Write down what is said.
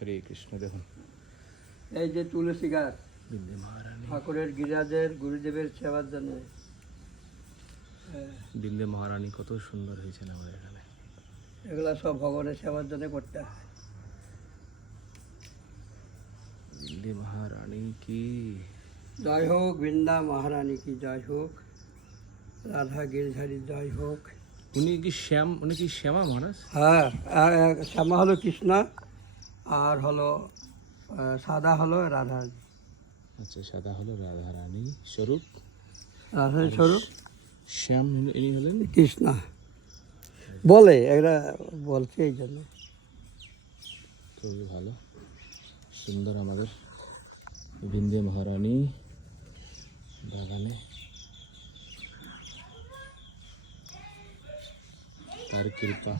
হরে কৃষ্ণ। দেখুন এই যে তুলসী গাছ, বিন্দে মহারানী, ঠাকুরের গিরাজের গুরুদেবের সেবার জন্য। বিন্দে মহারানী কত সুন্দর হয়েছেন আমাদের এখানে। এগুলা সব ভগবানের সেবার জন্য করতে হয়। বিন্দে মহারানী কি জয় হোক, বৃন্দা মহারানী কি জয় হোক, রাধা গিরধারী জয় হোক। উনি কি শ্যামা মহারাজ? হ্যাঁ, শ্যামা হলো কৃষ্ণা, আর হলো সাদা হলো রাধা। আচ্ছা, সাদা হলো রাধা রানী স্বরূপ, রাধা স্বরূপ শ্যাম ইনি হলেন কৃষ্ণা। বলে এরা বলছে এই জন্য। খুবই ভালো, সুন্দর আমাদের বিন্দে মহারানী বাগানে তার কৃপা।